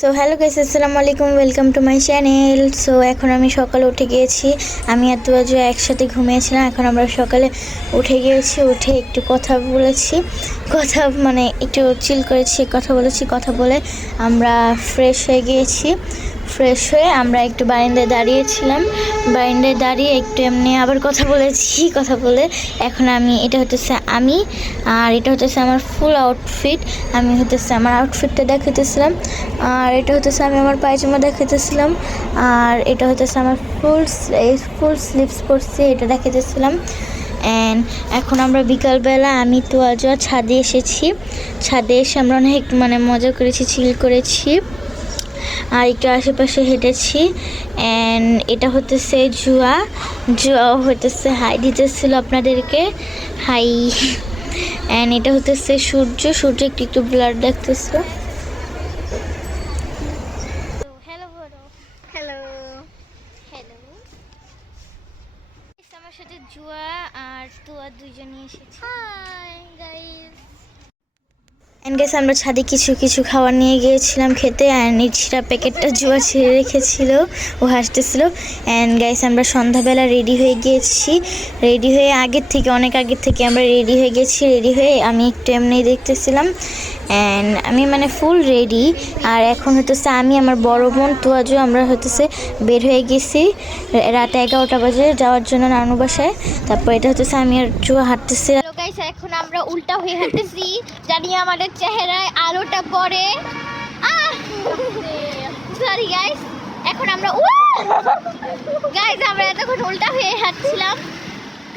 So hello guys, আসসালামু আলাইকুম, welcome to my channel. So এখন আমি সকালে উঠে গিয়েছি। আমি আর তুয়াজু একসাথে ঘুমিয়েছিলাম। এখন আমরা সকালে উঠে গিয়েছি, উঠে একটু কথা বলেছি, একটু চিল করেছি, কথা বলেছি। কথা বলে আমরা ফ্রেশ হয়ে গিয়েছি। ফ্রেশ হয়ে আমরা একটু বারান্দায় দাঁড়িয়েছিলাম। বারান্দায় দাঁড়িয়ে একটু এমনি আবার কথা বলেছি। কথা বলে এখন এটা হতেছে আমি, আর এটা হতেছে আমার ফুল আউটফিট। আমি হতেছে আমার আউটফিটটা দেখাতেছিলাম, আর এটা হতেছে আমি আমার পায়জামা দেখাতেছিলাম, আর এটা হতেছে আমার ফুল স্লিভস পরছি, এটা দেখাতেছিলাম। অ্যান্ড এখন আমরা বিকালবেলা আমি তো আজ ছাদে এসেছি। ছাদে এসে আমরা অনেক মজা করেছি, চিল করেছি, আর একটু আশেপাশে হেঁটেছি। অ্যান্ড এটা হতেছে জুয়া হতেছে হাই দিতেছিল আপনাদেরকে, হাই। অ্যান্ড এটা হতেছে সূর্য একটু ব্লার দেখতেছিল। আমার সাথে জুয়া আর তুয়া দুইজনই এসেছে। Hi guys. গাইস আমরা ছাদে কিছু খাবার নিয়ে গিয়েছিলাম খেতে, অ্যান্ড সেটা প্যাকেটটা জুয়া ছেড়ে রেখেছিল, ও হাসতেছিল। অ্যান্ড গাইস আমরা সন্ধ্যাবেলা রেডি হয়ে গিয়েছি। রেডি হয়ে অনেক আগের থেকে আমরা রেডি হয়ে গেছি। রেডি হয়ে আমি একটু এমনি দেখতেছিলাম, অ্যান্ড আমি ফুল রেডি। আর এখন হতেছে আমি আমার বড় বোন তুয়াজু আমরা হতেছে বের হয়ে গেছি রাত 11টা বাজে যাওয়ার জন্য নানু বাসায়। তারপর এটা হতেছে আমি আর জুয়া হাঁটতেছি। গাইস এখন আমরা উল্টা হয়ে হাঁটতেছি, জানি আমাদের চেহারায় আলোটা পড়ে। সরি গাইস, এখন আমরা এতক্ষণ উল্টা হয়ে হাঁটছিলাম,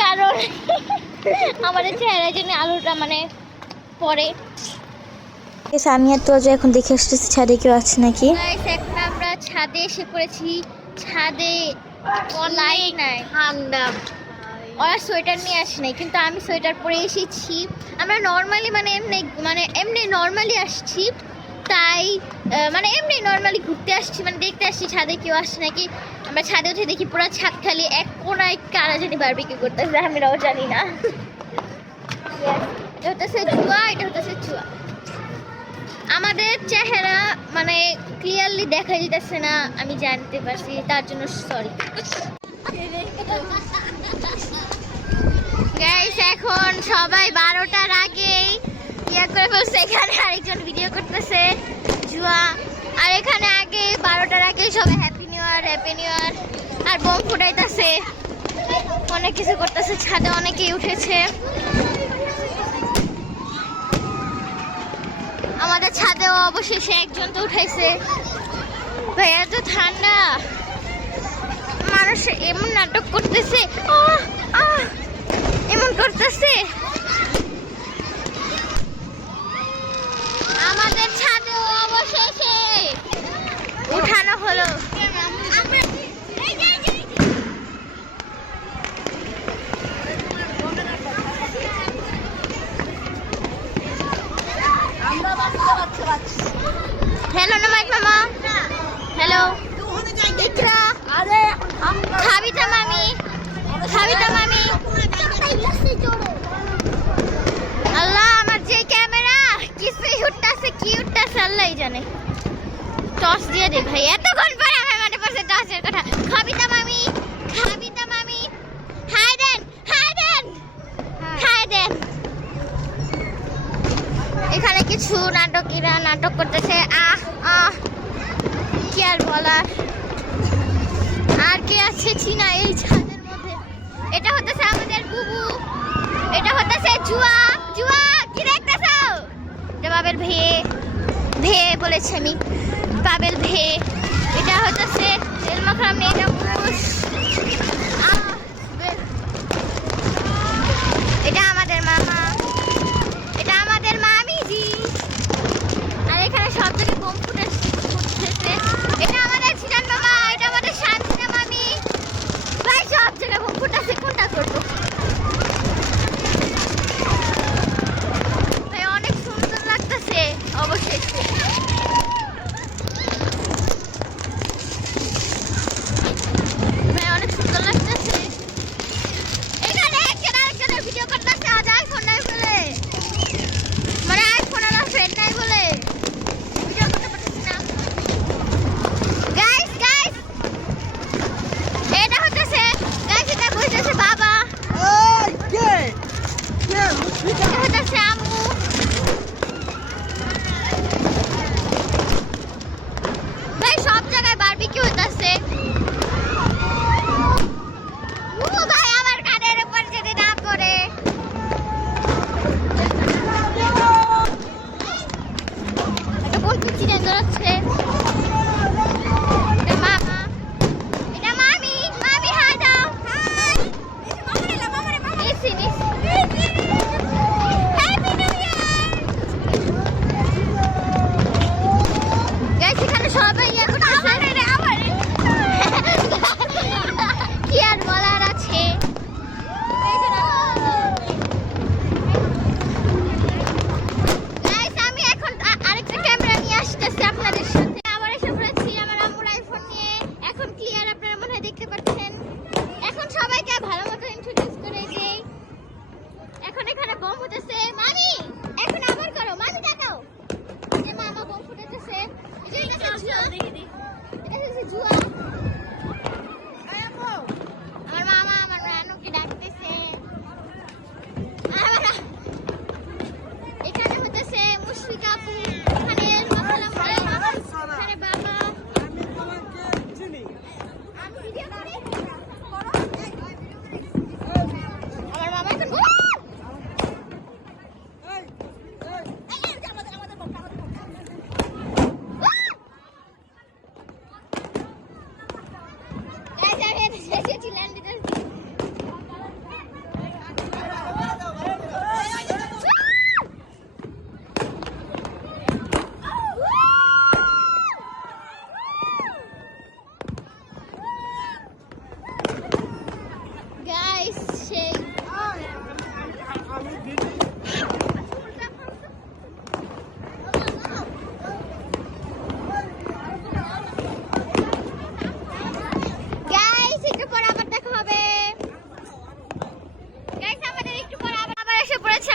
কারণ আমাদের চেহারায় যেন আলোটা পড়ে। আমি আর তো এখন দেখে আসতেছি ছাদে কেউ আছে নাকি। গাইস এখন আমরা ছাদে এসে পড়েছি। ছাদে লাইট নাই, ঠান্ডা। ওরা সোয়েটার নিয়ে আসে নাই, কিন্তু আমি সোয়েটার পরে এসেছি। আমরা নর্মালি এমনি নর্মালি আসছি, তাই এমনি নর্মালি ঘুরতে আসছি, দেখতে আসছি ছাদে কেউ আসছে নাকি। আমরা ছাদে উঠে দেখি পুরো ছাদ খালি, এক কোনায় কারা জানি বারবিকিউ করতেছে, আমরাও জানি না। এটা হতেছে জুয়া, এটা হতেছে চুয়া। আমাদের চেহারা ক্লিয়ারলি দেখা যেতেছে না, আমি জানতে পারছি, তার জন্য সরি। গাইস এখন সবাই 12টার আগেই করে ফেলছে। এখানে আরেকজন ভিডিও করতেছে জুয়া, আর এখানে আগে 12টার আগেই সবাই হ্যাপি নিউ ইয়ার আর বোম ফুটাইতেছে, অনেক কিছু করতেছে। ছাদে অনেকেই উঠেছে। আমাদের ছাদেও অবশেষে একজন তো উঠাইছে। ভাই এত ঠান্ডা, মানুষ এমন নাটক করতেছে, এমন করতেছে। আমাদের ছাদেও অবশেষে উঠানো হলো। হ্যালো নামাইক মামা, হ্যালো ইকরা, খাবিতা মামি, আল্লাহ আমার যে ক্যামেরা কিছুই উঠতেছে, কি উঠতেছে আল্লাহই জানে। টর্চ দিয়ে দে ভাই, এতক্ষণ পরে আমার মনে পড়ছে টর্চের কথা। খাবিতা মামি, হাই দেন। এখানে কিছু নাটকীরা নাটক করতেছে। কি আর বলার। আর কে আছে চিনা এই ছাদের মধ্যে? এটা হতেছে আমাদের বুবু, এটা হতেছে জুয়া। কি দেখতেছো? বাবেল ভে বলেছে, আমি বাবেল ভে। এটা হতেছে এলমাখরাম, এটা এটা আমাদের মামা, এটা আমাদের মামিজি। আর এখানে সব থেকে বোম ফুটেছে। এটা আমাদের ছিলান মামা, এটা আমাদের শান্তিনা মামি। ভাই সব জায়গায় বোম ফুটেছে, কোনটা করবো? ভাই অনেক সুন্দর লাগতেছে অবশেষে। ভাই অনেক সুন্দর আমার মামা আমার নানুকে ডাকতেছে। এখানে হতেছে মুশফিকা আপু, এখানে এখানে বাবা। আমি ভিডিও করি। আমার মামা এখন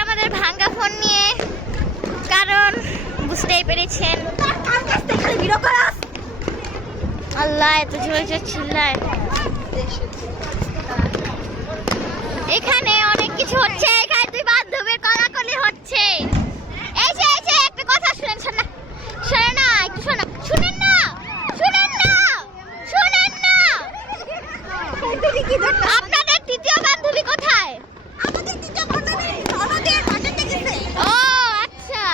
আমাদের ভাঙ্গা ফোন নিয়ে, কারণ বুঝতেই পেরেছেন আল্লাহ এত জোরে জোরে চিল্লায়। এখানে অনেক কিছু হচ্ছে, এখানে দুই বান্ধবীর কলাকলি হচ্ছে। এই যে একটা কথা শুনেন, শোনেন না, একটু শুনেন না। আপনাদের তৃতীয় বান্ধবী কোথায়? ও আচ্ছা,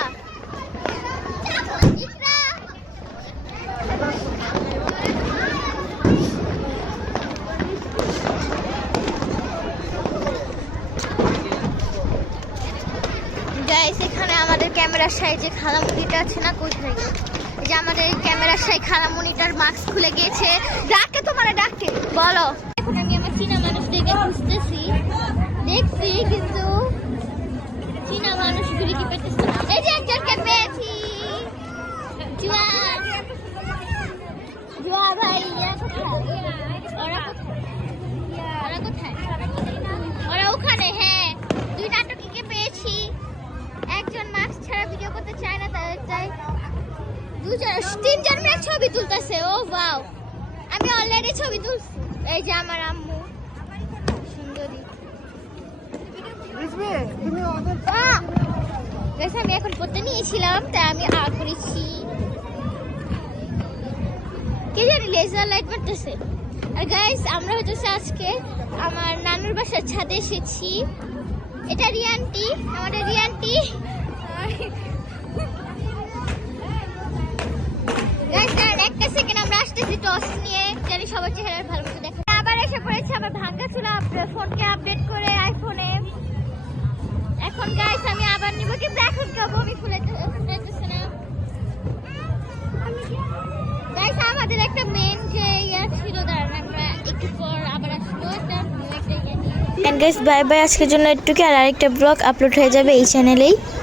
গাইস এখানে আমাদের ক্যামেরার সাইজে খালামুনিটা আছে না, কোথায় গেল? এই যে আমাদের ক্যামেরার সাই খালামুনিটার মাস্ক খুলে গিয়েছে। ডাকে বলো। এখন আমি আমার চীনা মানুষদেরকে খুঁজতেছি, দেখছি কিন্তু চীনা মানুষগুলি কি পেতেছি না। এই যে একজনকে পেয়েছি, জুয়া ভাই। ওরা কোথায়? ওরা ওখানে। হ্যাঁ, দুই নাটকীকে পেয়েছি। একজন মাস্ক ছাড়া ভিডিও করতে চায় না, তাই তিনজন মিলে ছবি তুলতেছে। ও ওয়াও, আমি অলরেডি ছবি তুলছি। এই যে আমার আম্মু সুন্দরী। আমি এখন পড়তে নিয়েছিলাম, তাই আমি করেছি। কে জানি লেজার লাইট মারতেছে। আর গাইস আমরা হচ্ছে আজকে আমার নানুর বাসার ছাদে এসেছি। এটা রিয়ান্টি, আমাদের রিয়ান্টি। গাইস একটা সেকেন্ড, আমরা আসতেছি টস নিয়ে, জানি সবার চেহারা ভালো মতো দেখা। আবার এসে পড়েছে আমার ভাঙ্গা ছিল ফোনকে আপডেট করে আইফোনে। এখন গাইস আমি আবার নিব, কিন্তু এখন খাবো আমি ফুলাইতেছে না। গাইস আমাদের একটা মেন যে ছিল, দাঁড়ান আমরা একটু পর আবার আসবো। গাইস বাই বাই, আজকের জন্য একটুকি। আর আরেকটা ব্লগ আপলোড হয়ে যাবে এই চ্যানেলেই।